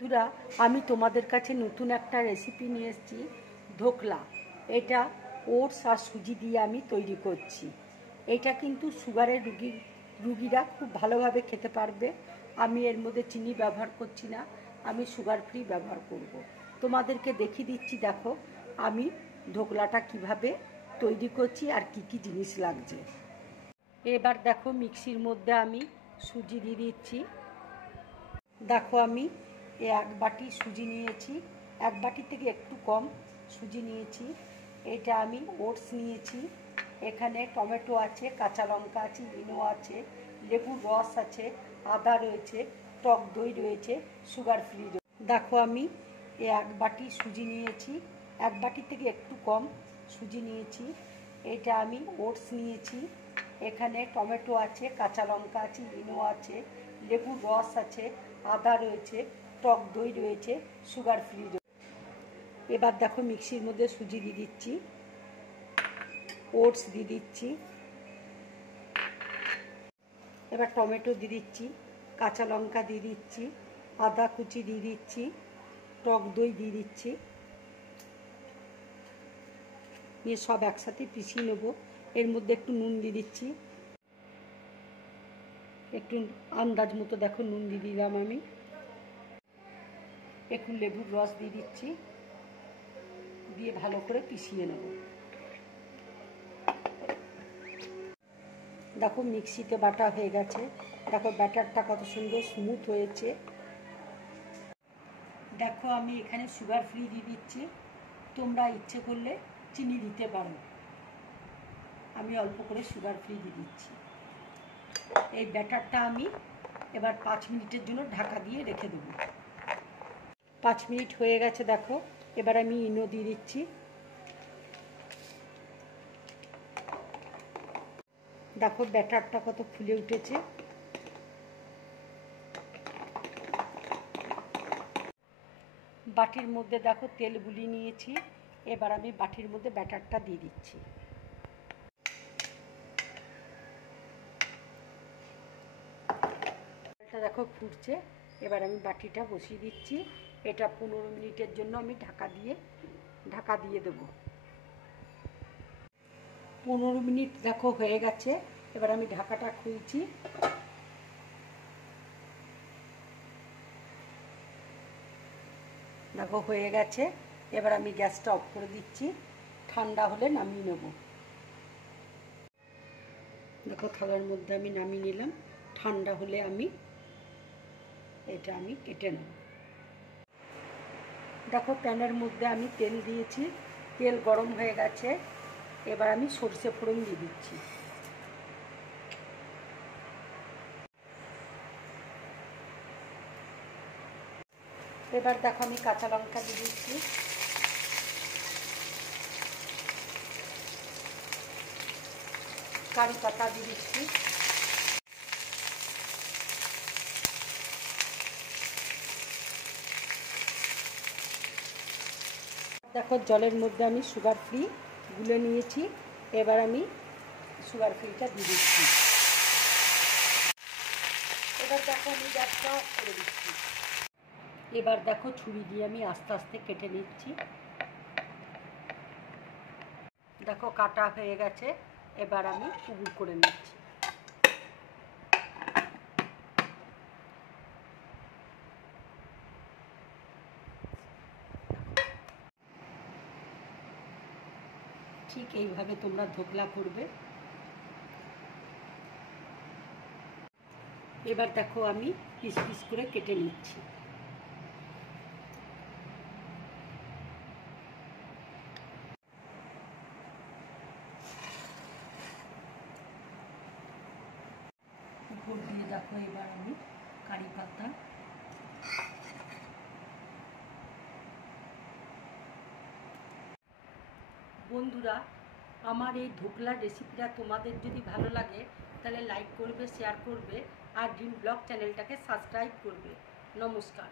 বন্ধুরা, আমি তোমাদের কাছে নতুন একটা রেসিপি নিয়ে এসেছি, ধোকলা। এটা ওটস আর সুজি দিয়ে আমি তৈরি করছি। এটা কিন্তু সুগারের রুগীরা খুব ভালোভাবে খেতে পারবে। আমি এর মধ্যে চিনি ব্যবহার করছি না, আমি সুগার ফ্রি ব্যবহার করব। তোমাদেরকে দেখিয়ে দিচ্ছি, দেখো আমি ধোকলাটা কিভাবে তৈরি করছি আর কি কি জিনিস লাগছে। এবার দেখো মিক্সির মধ্যে আমি সুজি দিয়ে দিচ্ছি। দেখো আমি এক বাটি সুজি নিয়েছি, এক বাটি থেকে একটু কম সুজি নিয়েছি। এটা আমি ওটস নিয়েছি, এখানে টমেটো আছে, কাঁচা লঙ্কা আছে, ইনো আছে, লেবুর রস আছে, আদা রয়েছে, টক দই রয়েছে, সুগার ফ্রি। দেখো আমি এক বাটি সুজি নিয়েছি, এক বাটি থেকে একটু কম সুজি নিয়েছি। এটা আমি ওটস নিয়েছি, এখানে টমেটো আছে, কাঁচা লঙ্কা আছে, ইনো আছে, লেবুর রস আছে, আদা রয়েছে, টক দই রয়েছে, সুগার ফ্রি। এবার দেখো মিক্সির মধ্যে সুজি দিয়ে দিচ্ছি, ওটস দিয়ে দিচ্ছি, এবার টমেটো দিয়ে দিচ্ছি, কাঁচা লঙ্কা দিয়ে দিচ্ছি, আদা কুচি দিয়ে দিচ্ছি, টক দই দিয়ে দিচ্ছি, নিয়ে সব একসাথে পিষিয়ে নেব। এর মধ্যে একটু নুন দিয়ে দিচ্ছি, একটু আন্দাজ মতো দেখো নুন দিয়ে দিলাম আমি, একটু লেবুর রস দিয়ে দিচ্ছি, দিয়ে ভালো করে পিষিয়ে নেব। দেখো মিক্সিতে বাটা হয়ে গেছে, দেখো ব্যাটারটা কত সুন্দর স্মুথ হয়েছে। দেখো আমি এখানে সুগার ফ্রি দিয়ে দিচ্ছি, তোমরা ইচ্ছে করলে চিনি দিতে পারো, আমি অল্প করে সুগার ফ্রি দিয়ে দিচ্ছি। এই ব্যাটারটা আমি এবার 5 মিনিটের জন্য ঢাকা দিয়ে রেখে দেবো। 5 মিনিট হয়ে গেছে, দেখো এবার আমি ইনো দিয়ে দিচ্ছি। দেখো ব্যাটারটা কত ফুলে উঠেছে। বাটির মধ্যে দেখো তেল গুলিয়ে নিয়েছি, এবার আমি বাটির মধ্যে ব্যাটারটা দিয়ে দিচ্ছি। এটা দেখো ফুটছে, এবার আমি বাটিটা বসিয়ে দিচ্ছি। এটা 15 মিনিটের জন্য আমি ঢাকা দিয়ে দেবো। 15 মিনিট দেখো হয়ে গেছে, এবার আমি ঢাকাটা খুলছি। দেখো হয়ে গেছে, এবার আমি গ্যাসটা অফ করে দিচ্ছি, ঠান্ডা হলে নামিয়ে নেব। দেখো থালার মধ্যে আমি নামিয়ে নিলাম, ঠান্ডা হলে এটা আমি কেটে নেব। দেখো প্যানের মধ্যে আমি তেল দিয়েছি, তেল গরম হয়ে গেছে, এবার আমি সরষে ফোড়ন দিয়ে দিচ্ছি। এবার দেখো আমি কাঁচা লঙ্কা দিয়ে দিচ্ছি, কারি পাতা দিয়ে দিচ্ছি, দেখো জলের মধ্যে আমি সুগার ফ্রি গুলে নিয়েছি, এবার আমি সুগার ফ্রিটা দিয়ে দিচ্ছি। এবার দেখো আমি গ্যাসটা অফ করে দিচ্ছি। এবার দেখো ছুরি দিয়ে আমি আস্তে আস্তে কেটে নিচ্ছি। দেখো কাটা হয়ে গেছে, এবার আমি উবুর করে নিচ্ছি। ঠিক এইভাবে তোমরা ধোকলা করবে। এবার দেখো আমি পিস পিস করে কেটে নিচ্ছি। উপর দিয়ে দেখো এবার আমি কারি পাতা, বন্ধুরা আমার এই ধোকলার রেসিপিটা তোমাদের যদি ভালো লাগে তাহলে লাইক করবে, শেয়ার করবে আর ড্রিম ব্লগ চ্যানেলটাকে সাবস্ক্রাইব করবে। নমস্কার।